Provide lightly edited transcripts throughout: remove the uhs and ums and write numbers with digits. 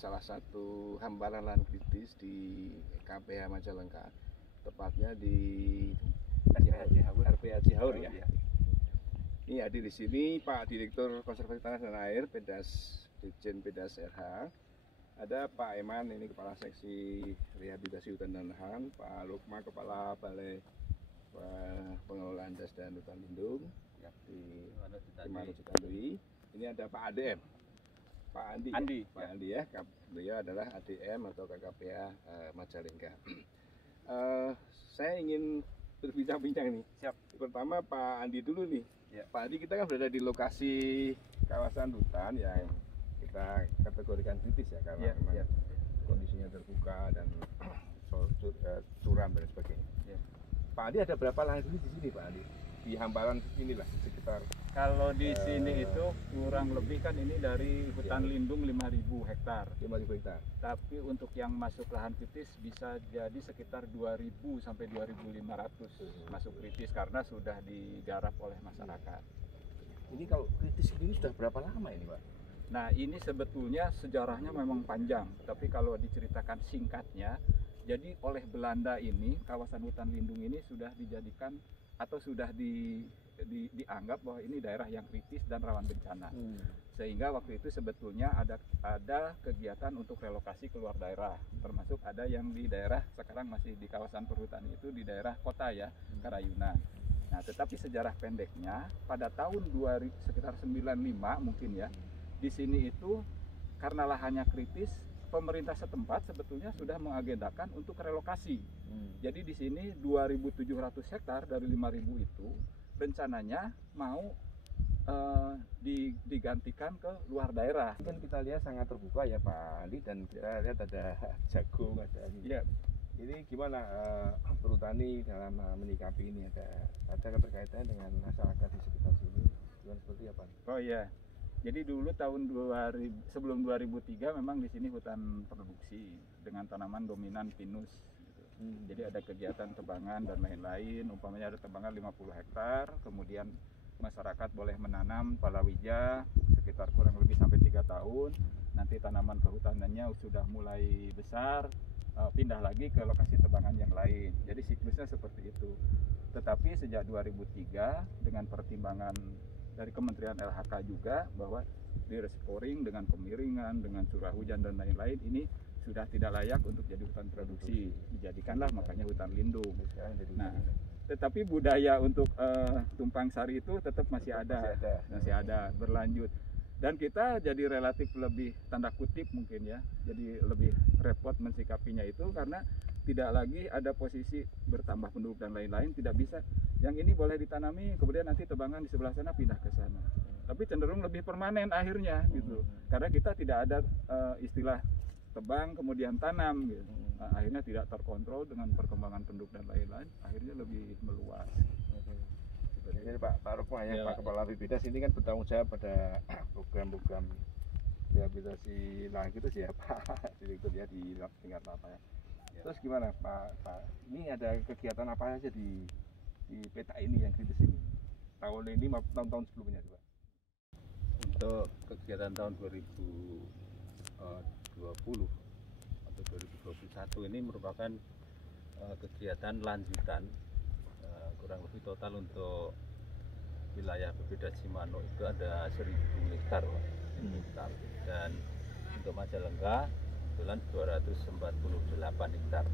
salah satu hamparan lahan kritis di KPH Majalengka, tepatnya di RPH Cihaur ya. Ini hadir di sini Pak Direktur Konservasi Tanah dan Air Dirjen Pedas RH. Ada Pak Eman, ini Kepala Seksi Rehabilitasi Hutan dan Lahan, Pak Lukma, Kepala Balai Pengelolaan Das dan Hutan Lindung di Manuk Citandui. Ini ada Pak ADM, Pak Andi ya, beliau adalah ADM atau KKPH Majalengka. Saya ingin berbincang-bincang nih. Siap. Pertama Pak Andi dulu nih. Ya. Pak Andi, kita kan berada di lokasi kawasan hutan yang kita kategorikan kritis ya, karena memang kondisinya terbuka dan curam dan sebagainya. Ya. Pak Andi, ada berapa lahan kritis di sini Pak Andi? Di hamparan inilah sekitar. Kalau di sini itu kurang lebih kan ini dari hutan lindung 5.000 hektar. 5.000 hektar. Tapi untuk yang masuk lahan kritis bisa jadi sekitar 2.000 sampai 2.500 masuk kritis karena sudah digarap oleh masyarakat. Ini kalau kritis ini sudah berapa lama ini Pak? Nah ini sebetulnya sejarahnya memang panjang, tapi kalau diceritakan singkatnya, jadi oleh Belanda ini kawasan hutan lindung ini sudah dijadikan atau sudah dianggap bahwa ini daerah yang kritis dan rawan bencana. Sehingga waktu itu sebetulnya ada kegiatan untuk relokasi keluar daerah, termasuk ada yang di daerah sekarang masih di kawasan perhutani itu di daerah kota ya, Karayunan. Nah, tetapi sejarah pendeknya pada tahun sekitar 95 mungkin ya, di sini itu karena lahannya kritis, pemerintah setempat sebetulnya sudah mengagendakan untuk relokasi. Jadi di sini 2.700 hektar dari 5.000 itu rencananya mau digantikan ke luar daerah. Kan kita lihat sangat terbuka ya Pak Andi, dan kita lihat ada jagung, ada ini. Ya. Ini gimana perhutani dalam menyikapi ini? Ada keterkaitan dengan masyarakat di sekitar sini? Seperti apa? Oh iya. Jadi dulu sebelum 2003 memang di sini hutan produksi dengan tanaman dominan pinus. Gitu. Jadi ada kegiatan tebangan dan lain-lain. Umpamanya ada tebangan 50 hektar, kemudian masyarakat boleh menanam palawija sekitar kurang lebih sampai 3 tahun. Nanti tanaman kehutanannya sudah mulai besar, pindah lagi ke lokasi tebangan yang lain. Jadi siklusnya seperti itu. Tetapi sejak 2003 dengan pertimbangan dari Kementerian LHK juga bahwa di restoring dengan kemiringan, dengan curah hujan dan lain-lain ini sudah tidak layak untuk jadi hutan produksi, dijadikanlah makanya hutan lindung. Nah, tetapi budaya untuk tumpang sari itu tetap masih ada berlanjut. Dan kita jadi relatif lebih tanda kutip mungkin ya, jadi lebih repot mensikapinya itu karena tidak lagi ada posisi bertambah penduduk dan lain-lain, tidak bisa. Yang ini boleh ditanami, kemudian nanti tebangan di sebelah sana pindah ke sana. Tapi cenderung lebih permanen akhirnya gitu. Karena kita tidak ada istilah tebang kemudian tanam gitu. Nah, akhirnya tidak terkontrol dengan perkembangan penduduk dan lain-lain, akhirnya lebih meluas. Jadi Pak Rukma ya, Pak Kepala BPDAS ini kan bertanggung jawab pada program-program rehabilitasi lahan kritis ya Pak Direktur ya di tingkat apa ya. Terus gimana Pak? Ini ada kegiatan apa saja di peta ini yang kritis ini? Tahun ini maupun tahun-tahun sebelumnya Pak? Untuk kegiatan tahun 2020 atau 2021 ini merupakan kegiatan lanjutan, kurang lebih total untuk wilayah BPDAS Manuk itu ada 1.000 hektar, dan untuk Majalengka kebetulan 248 hektar.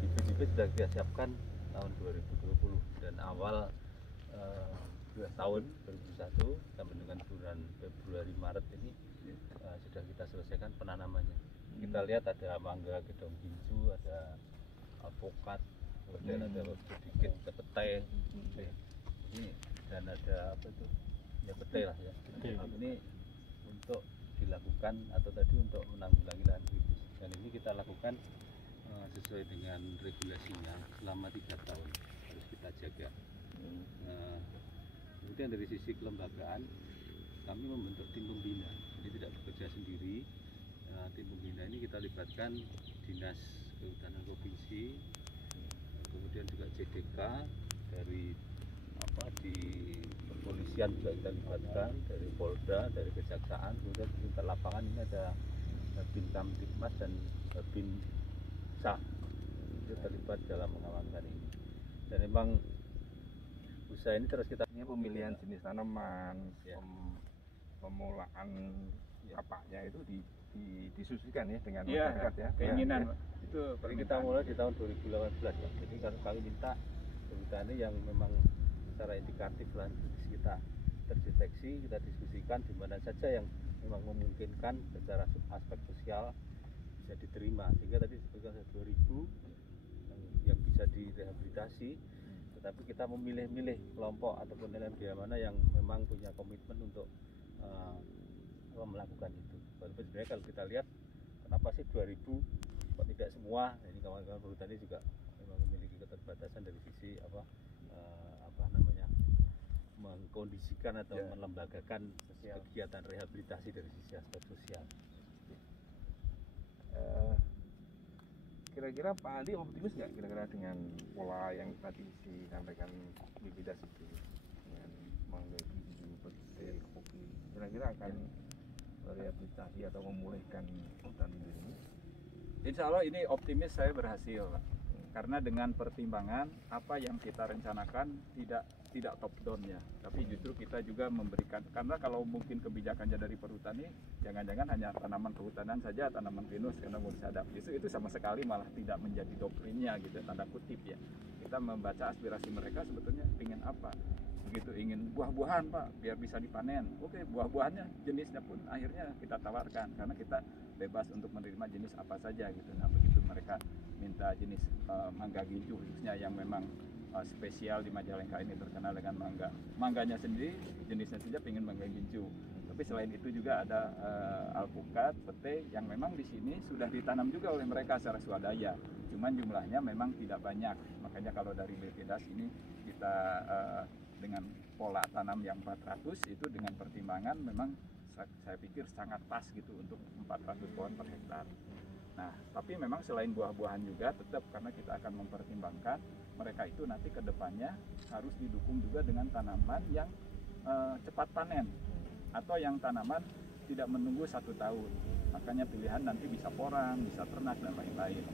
Bibit-bibit sudah kita siapkan tahun 2020 dan awal tahun 2021 sampai dengan bulan Februari Maret ini sudah kita selesaikan penanamannya. Kita lihat ada mangga gedong ginju, ada alpukat, kemudian ada sedikit petai, ini dan ada apa itu ya petai lah ya. Ini untuk dilakukan atau tadi untuk menanggulangi lahan kritis, dan ini kita lakukan sesuai dengan regulasinya selama 3 tahun harus kita jaga. Kemudian dari sisi kelembagaan kami membentuk tim pembina, jadi tidak bekerja sendiri. Tim pembina ini kita libatkan Dinas Kehutanan Provinsi, kemudian juga JDK, dari di kepolisian juga kita libatkan, dari Polda, dari Kejaksaan, kemudian tingkat lapangan ini ada Bin Kamtibmas dan Bin Sah itu terlibat dalam mengamankan ini. Dan memang usaha ini terus kita Ini pemilihan jenis tanaman, Ya. pemulaan lapaknya itu disusulkan ya dengan Iya, masyarakat ya. keinginan Ya. itu Jadi kita mulai di tahun 2018 Pak. Jadi kalau kami minta petani yang memang secara indikatif lahan kritis kita terdeteksi, kita diskusikan di mana saja yang memang memungkinkan secara aspek sosial bisa diterima. Sehingga tadi disebutkan 2000 yang bisa direhabilitasi, tetapi kita memilih-milih kelompok ataupun LMDH mana yang memang punya komitmen untuk melakukan itu. Walaupun sebenarnya kalau kita lihat kenapa sih 2000 kok tidak semua? Ini kawan-kawan perhutani juga memang memiliki keterbatasan dari sisi apa namanya mengkondisikan atau Ya. melembagakan kegiatan rehabilitasi dari sisi aspek sosial. Kira-kira Pak Andi optimis nggak kira-kira dengan pola yang tadi disampaikan Bibidas itu dengan mangga ginju, petai, kopi, kira-kira akan rehabilitasi atau memulihkan hutan lindung ini? Insya Allah ini optimis saya berhasil, Pak. Karena dengan pertimbangan apa yang kita rencanakan tidak top down ya, tapi justru kita juga memberikan, karena kalau mungkin kebijakannya dari perhutani jangan-jangan hanya tanaman kehutanan saja, tanaman pinus karena mau disadap, justru itu sama sekali malah tidak menjadi doktrinnya gitu, tanda kutip ya. Kita membaca aspirasi mereka sebetulnya ingin apa, begitu ingin buah-buahan Pak biar bisa dipanen, oke, buah-buahannya jenisnya pun akhirnya kita tawarkan karena kita bebas untuk menerima jenis apa saja gitu. Nah begitu mereka minta jenis mangga ginju khususnya yang memang spesial di Majalengka ini terkenal dengan mangganya sendiri jenisnya saja pengen mangga ginju, tapi selain itu juga ada alpukat, pete yang memang di sini sudah ditanam juga oleh mereka secara swadaya, cuman jumlahnya memang tidak banyak. Makanya kalau dari BPDAS ini kita dengan pola tanam yang 400 itu dengan pertimbangan memang saya pikir sangat pas gitu untuk 400 pohon per hektar. Nah, tapi memang selain buah-buahan juga tetap karena kita akan mempertimbangkan mereka itu nanti ke depannya harus didukung juga dengan tanaman yang cepat panen atau yang tanaman tidak menunggu 1 tahun. Makanya pilihan nanti bisa porang, bisa ternak dan lain-lain.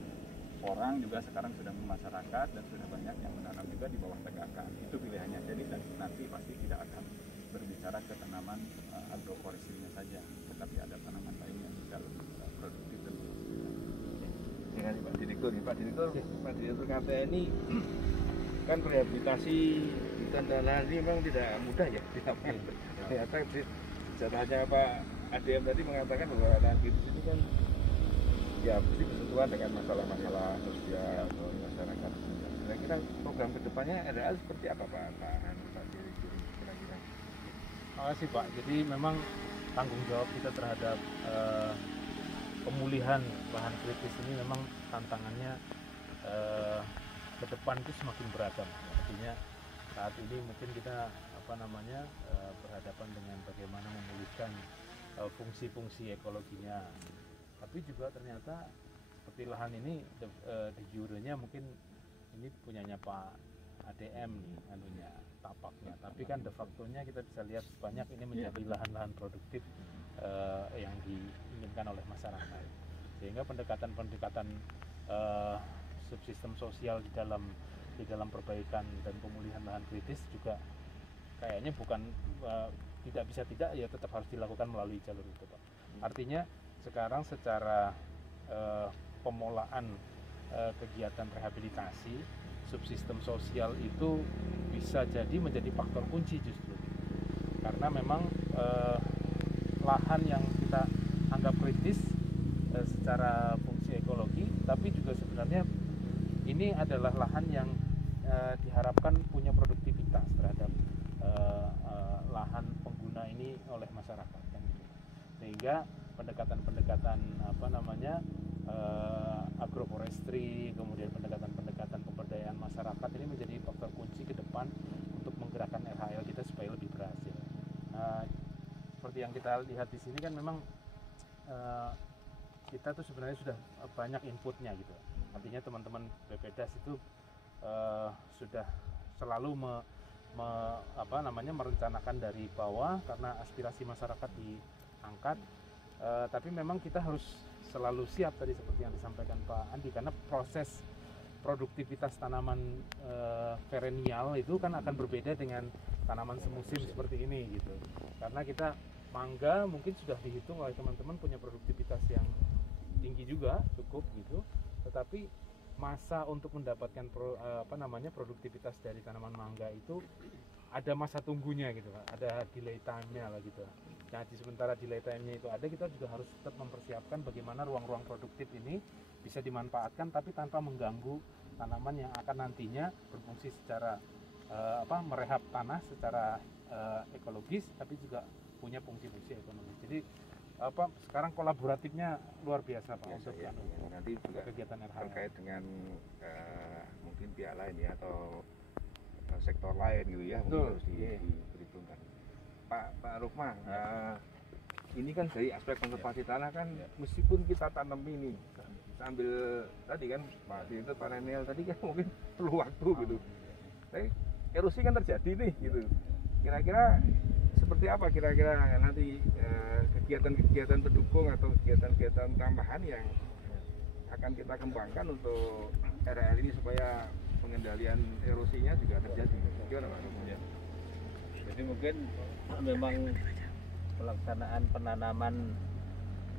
Porang juga sekarang sudah masyarakat dan sudah banyak yang menanam juga di bawah tegakan. Itu pilihannya. Jadi nanti pasti tidak akan berbicara ke tanaman agroforestry saja, tetapi ada tanaman lain yang bisa lebih produktif dan Dengan Pak Direktur, Pak Direktur kata ini kan rehabilitasi hutan dan lahan ini memang tidak mudah ya. Ternyata jatahnya Pak ADM tadi mengatakan bahwa lahan kritis ini kan ya mesti bersentuhan dengan masalah-masalah sosial atau masyarakat. Kira-kira program kedepannya adalah seperti apa Pak Direktur kira-kira? Terima kasih Pak. Jadi memang tanggung jawab kita terhadap pemulihan lahan kritis ini memang tantangannya ke depan itu semakin beragam. Artinya saat ini mungkin kita berhadapan dengan bagaimana memulihkan fungsi-fungsi ekologinya. Tapi juga ternyata seperti lahan ini de jure-nya mungkin ini punyanya Pak ADM nih anunya tapaknya, tapi kan de facto-nya kita bisa lihat banyak ini menjadi lahan-lahan produktif yang diinginkan oleh masyarakat, sehingga pendekatan-pendekatan subsistem sosial di dalam perbaikan dan pemulihan lahan kritis juga kayaknya bukan tidak bisa tidak ya tetap harus dilakukan melalui jalur itu Pak. Artinya sekarang secara pemulaan kegiatan rehabilitasi subsistem sosial itu bisa jadi menjadi faktor kunci justru karena memang lahan yang kita anggap kritis secara fungsi ekologi, tapi juga sebenarnya ini adalah lahan yang diharapkan punya produktivitas terhadap lahan pengguna ini oleh masyarakat kan gitu. Sehingga pendekatan-pendekatan agroforestry, kemudian pendekatan-pendekatan pemberdayaan masyarakat ini menjadi faktor kunci ke depan untuk menggerakkan RHL kita supaya lebih berhasil. Seperti yang kita lihat di sini kan memang kita tuh sebenarnya sudah banyak inputnya gitu. Artinya teman-teman BPDAS itu sudah selalu merencanakan dari bawah karena aspirasi masyarakat diangkat Tapi memang kita harus selalu siap tadi seperti yang disampaikan Pak Andi, karena proses produktivitas tanaman perennial itu kan akan berbeda dengan tanaman semusim seperti ini gitu. Karena kita mangga mungkin sudah dihitung oleh teman-teman punya produktivitas yang tinggi juga, cukup gitu. Tetapi masa untuk mendapatkan produktivitas dari tanaman mangga itu ada masa tunggunya gitu Pak, ada delay time-nya lah gitu. Nah, di sementara delay time-nya itu ada, kita juga harus tetap mempersiapkan bagaimana ruang-ruang produktif ini bisa dimanfaatkan tapi tanpa mengganggu tanaman yang akan nantinya berfungsi secara merehab tanah secara ekologis, tapi juga punya fungsi-fungsi ekonomi. Jadi sekarang kolaboratifnya luar biasa Pak untuk nanti juga kegiatan RH terkait dengan mungkin pihak lain ya atau sektor lain gitu ya, mungkin harus diperhitungkan. Pak Rukma, ini kan dari aspek konservasi tanah kan, meskipun kita tanam ini sambil tadi kan Pak Direktur perennial tadi kan mungkin perlu waktu gitu, tapi erosi kan terjadi nih gitu. Kira-kira seperti apa kira-kira nanti kegiatan-kegiatan pendukung atau kegiatan-kegiatan tambahan yang akan kita kembangkan untuk RL ini supaya pengendalian erosinya juga terjadi. Gimana Pak? Ya. Jadi mungkin memang pelaksanaan penanaman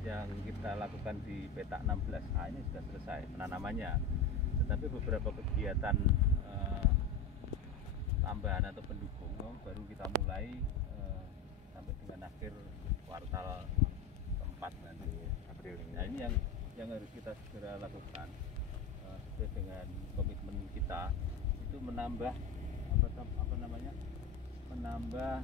yang kita lakukan di petak 16A ini sudah selesai penanamannya. Tetapi beberapa kegiatan tambahan atau pendukung baru kita mulai sampai dengan akhir kuartal keempat nanti April ini. Nah, ini yang harus kita segera lakukan sesuai dengan komitmen kita, itu menambah menambah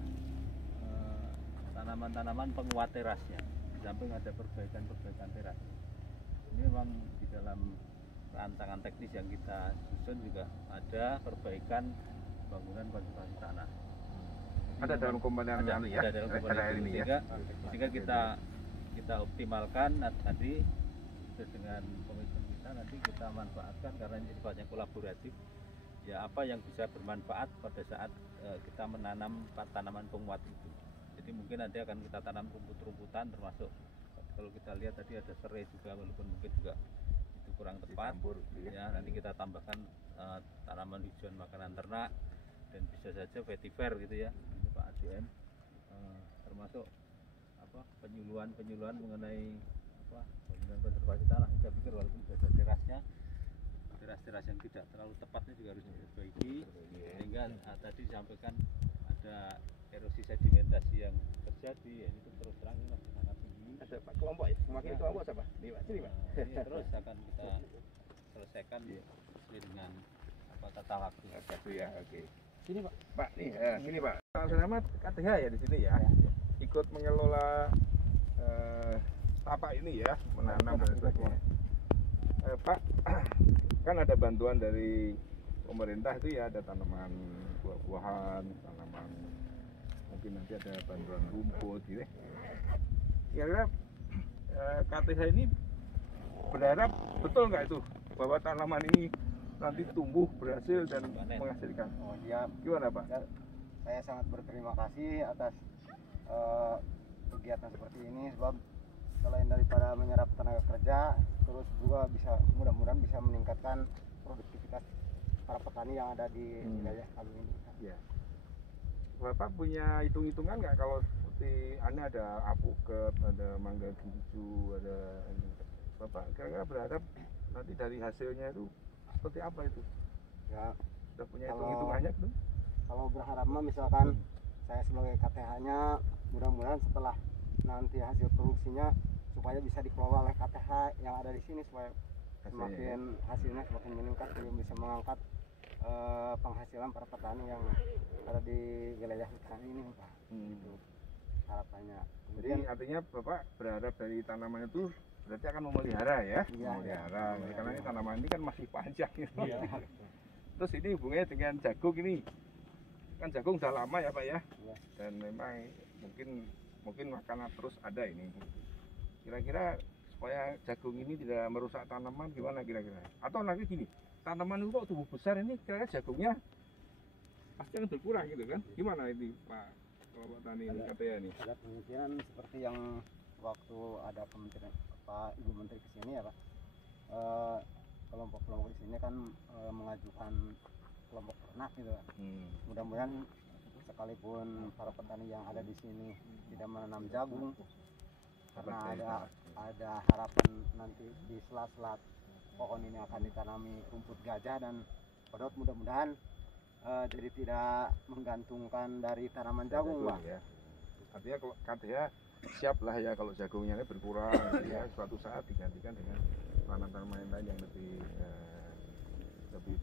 tanaman-tanaman penguat terasnya. Di samping ada perbaikan teras. Ini memang di dalam rancangan teknis yang kita susun juga ada perbaikan bangunan konservasi tanah. Ada dalam komponen ada dalam komponen ini ya. Sehingga kita optimalkan nanti dengan komitmen kita, nanti kita manfaatkan karena ini sifatnya kolaboratif. Ya, apa yang bisa bermanfaat pada saat kita menanam tanaman penguat itu. Jadi mungkin nanti akan kita tanam rumput-rumputan, termasuk kalau kita lihat tadi ada serai juga, walaupun mungkin juga itu kurang tepat. Ya, nanti kita tambahkan tanaman hijauan makanan ternak dan bisa saja vetiver gitu ya, ini Pak ADM, termasuk penyuluhan mengenai bangunan konservasi tanah. Saya pikir walaupun ada teras yang tidak terlalu tepatnya juga harus diperbaiki, sehingga tadi disampaikan ada erosi sedimentasi yang terjadi, ya itu terus terang ini masih sangat tinggi. Ada Pak kelompok ya, mewakili kelompok siapa? Nih Pak, sini Pak. Ini terus akan kita selesaikan sesuai dengan tata waktu. Ya, oke. sini Pak. Pak nih, sini Pak. Pak Selamat KTH ya di sini ya. Ikut mengelola tapak ini ya, menanam dan sebagainya. Pak, kan ada bantuan dari pemerintah itu ya, ada tanaman buah-buahan, tanaman mungkin nanti ada bantuan rumput gitu. Kira-kira KTH ini berharap betul nggak itu bahwa tanaman ini nanti tumbuh, berhasil dan menghasilkan? Oh iya. Gimana Pak? Saya sangat berterima kasih atas kegiatan seperti ini, sebab selain daripada menyerap tenaga kerja, terus juga bisa mudah-mudahan bisa meningkatkan produktivitas para petani yang ada di wilayah kami ini. Ya. Bapak punya hitung-hitungan nggak kalau seperti ada apuket, ada mangga gincu, ada Bapak kira-kira berharap nanti dari hasilnya itu seperti apa itu? Ya, sudah punya hitung-hitungannya belum? Kalau berharap misalkan saya sebagai KTH-nya, mudah-mudahan setelah nanti hasil produksinya supaya bisa dikelola oleh KTH yang ada di sini, supaya semakin hasilnya semakin meningkat, belum bisa mengangkat penghasilan para petani yang ada di wilayah hutan ini Pak. Gitu harapannya. Jadi artinya Bapak berharap dari tanaman itu berarti akan memelihara ya? Iya, memelihara. Ya. Karena ini tanaman ini kan masih panjang gitu. Iya. Terus ini hubungannya dengan jagung ini. Kan jagung sudah lama ya Pak ya? Iya. Dan memang mungkin makanan terus ada ini. Kira-kira supaya jagung ini tidak merusak tanaman gimana kira-kira? Atau nanti gini, tanaman itu kok tumbuh besar ini kira-kira jagungnya pasti akan berkurang gitu kan? Gimana ini Pak? Kalau Pak Tani ini katanya nih? Ada kemungkinan seperti yang waktu ada kementerian Pak Ibu Menteri ke sini ya Pak, kelompok-kelompok di sini kan mengajukan kelompok ternak gitu Pak. Mudah-mudahan sekalipun para petani yang ada di sini tidak menanam jagung, karena ada harapan nanti di sela-sela pohon ini akan ditanami rumput gajah dan kodok, mudah-mudahan jadi tidak menggantungkan dari tanaman jagung Pak. Ya. Artinya kalau KTH siap lah ya kalau jagungnya ini berkurang ya, suatu saat digantikan dengan tanaman lain yang lebih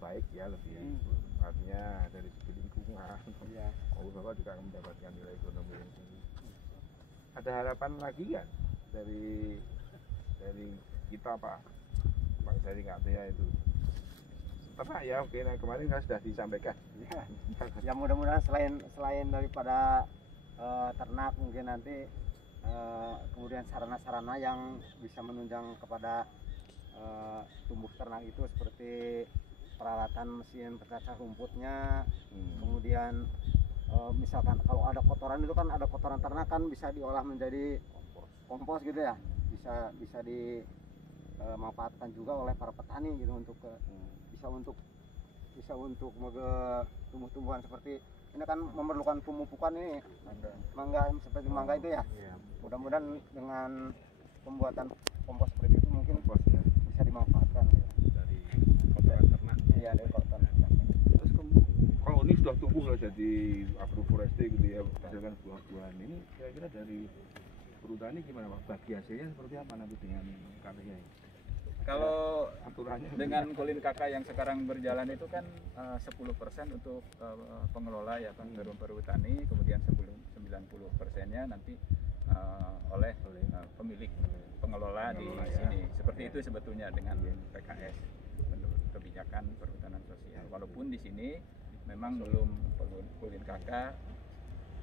baik ya, lebih artinya dari segi lingkungan Iya. Bapak juga akan mendapatkan nilai ekonomi yang tinggi. Ada harapan lagi kan dari kita Pak dari KTH itu ternak ya, oke, nah kemarin kan sudah disampaikan Ya, ya mudah-mudahan selain daripada ternak mungkin nanti kemudian sarana-sarana yang bisa menunjang kepada tumbuh ternak itu seperti peralatan mesin pecacah rumputnya, kemudian misalkan kalau ada kotoran itu kan ada kotoran ternak kan bisa diolah menjadi kompos gitu ya, bisa dimanfaatkan juga oleh para petani gitu untuk bisa untuk tumbuh-tumbuhan seperti ini kan memerlukan pemupukan ini mangga seperti mangga itu ya. Mudah-mudahan dengan pembuatan kompos seperti itu mungkin bisa dimanfaatkan ya. Dari kotoran ternak. Iya, dari kotoran ternak. Terus kalau ini sudah tumbuh lah jadi agroforestry gitu ya, hasilkan buah-buahan ini, kira-kira dari perhutani gimana Pak? Bagi hasilnya seperti apa nanti dengan KTH ini? Kalau Aturannya dengan Kulin KK yang sekarang berjalan itu kan 10% untuk pengelola ya Pak, perhutani, kemudian 90%-nya nanti oleh pemilik pengelola di sini. Seperti itu sebetulnya dengan PKS, menurut kebijakan perhutanan sosial. Walaupun di sini memang belum Kulin KK,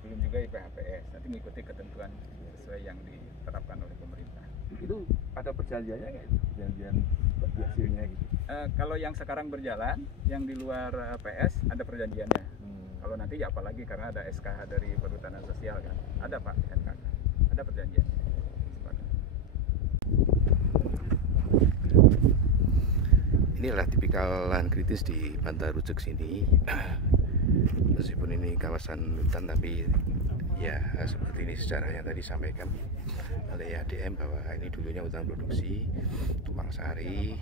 belum juga IPHPS. Nanti mengikuti ketentuan sesuai yang diterapkan oleh pemerintah. itu ada perjanjiannya nggak? Perjanjian bagi hasilnya gitu. Kalau yang sekarang berjalan, yang di luar PS ada perjanjiannya. Kalau nanti ya apalagi karena ada SKH dari Perhutanan Sosial kan, ada Pak NKK, ada perjanjian. Inilah tipikal lahan kritis di Bantar Rujak sini. Meskipun ini kawasan hutan, tapi ya seperti ini sejarahnya tadi disampaikan oleh ADM bahwa ini dulunya hutan produksi tumpang sari,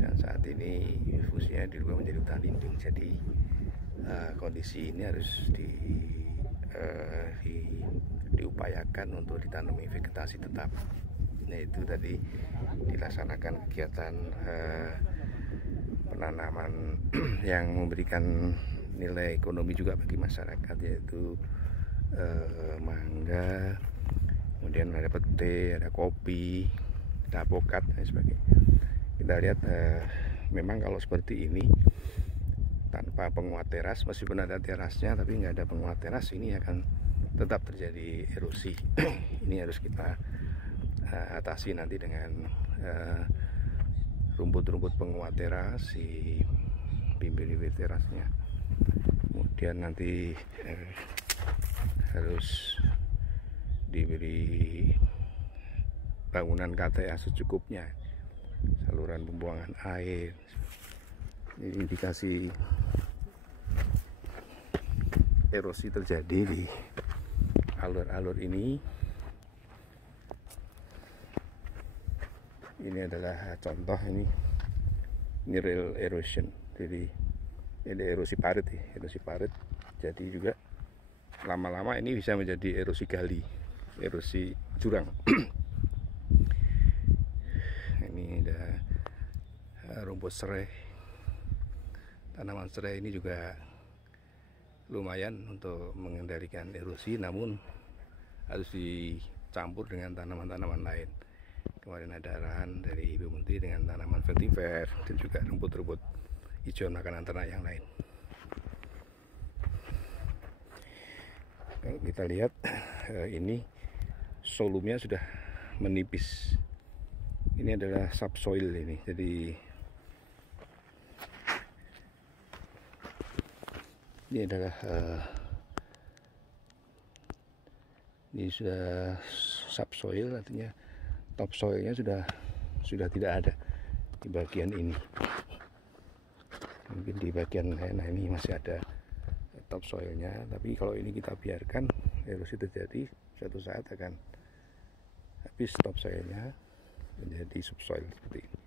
dan saat ini fungsinya dirubah menjadi hutan lindung. Jadi kondisi ini harus diupayakan untuk ditanami vegetasi tetap. Nah, itu tadi dilaksanakan kegiatan penanaman yang memberikan nilai ekonomi juga bagi masyarakat, yaitu mangga, kemudian ada pete, ada kopi, ada alpukat dan sebagainya. Kita lihat memang kalau seperti ini tanpa penguat teras, meskipun ada terasnya tapi nggak ada penguat teras, ini akan tetap terjadi erosi. Ini harus kita atasi nanti dengan rumput-rumput penguat teras, si bibit-bibit terasnya. Kemudian nanti harus diberi bangunan KTA secukupnya, saluran pembuangan air. Ini indikasi erosi terjadi di alur-alur ini. Ini adalah contoh, ini real erosion, jadi ini erosi parit ya, erosi parit. Jadi juga lama-lama ini bisa menjadi erosi gali, erosi jurang. Ini ada rumput serai, tanaman serai ini juga lumayan untuk mengendalikan erosi, namun harus dicampur dengan tanaman-tanaman lain. Kemarin ada arahan dari Ibu Menteri dengan tanaman vetiver dan juga rumput-rumput hijau makanan ternak yang lain. Kalau kita lihat ini solumnya sudah menipis. Ini adalah subsoil ini. Jadi ini adalah Ini sudah subsoil, artinya topsoilnya sudah tidak ada di bagian ini. Mungkin di bagian nah ini masih ada topsoilnya, tapi kalau ini kita biarkan erosi terjadi, suatu saat akan habis topsoilnya menjadi subsoil seperti ini.